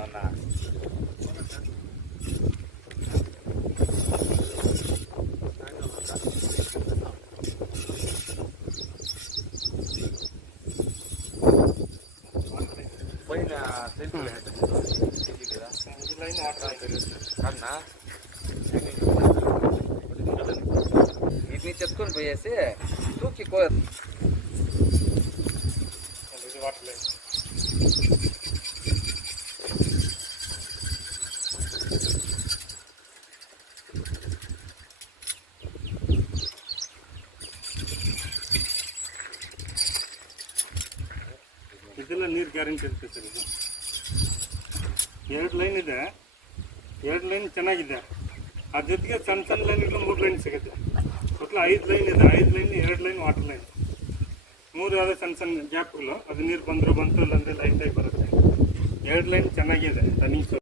అవునా పోయిన అన్నా వీటిని చెప్పుకొని పోయేసి తూకి ಇದೆಲ್ಲ ನೀರು ಗ್ಯಾರಂಟಿ ಇರುತ್ತೆ ಸರ್. ಇದು 2 ಲೈನ್ ಇದೆ, 2 ಲೈನ್ ಚೆನ್ನಾಗಿದೆ. ಅದ್ರ ಜೊತೆಗೆ ಸಣ್ಣ ಸಣ್ಣ ಲೈನ್ಗಳು 3 ಲೈನ್ ಸಿಗುತ್ತೆ. ಒಟ್ಟು 5 ಲೈನ್ ಇದೆ. 5 ಲೈನ್ 2 ಲೈನ್ ವಾಟರ್ ಲೈನ್, 3 ಯಾವುದೇ ಸಣ್ಣ ಸಣ್ಣ ಗ್ಯಾಪ್ಗಳು. ಅದು ನೀರು ಬಂತು ಇಲ್ಲಾಂದರೆ ಲೈನ್ ಬರುತ್ತೆ. 2 ಲೈನ್ ಚೆನ್ನಾಗಿದೆ ರನ್ನಿಂಗ್.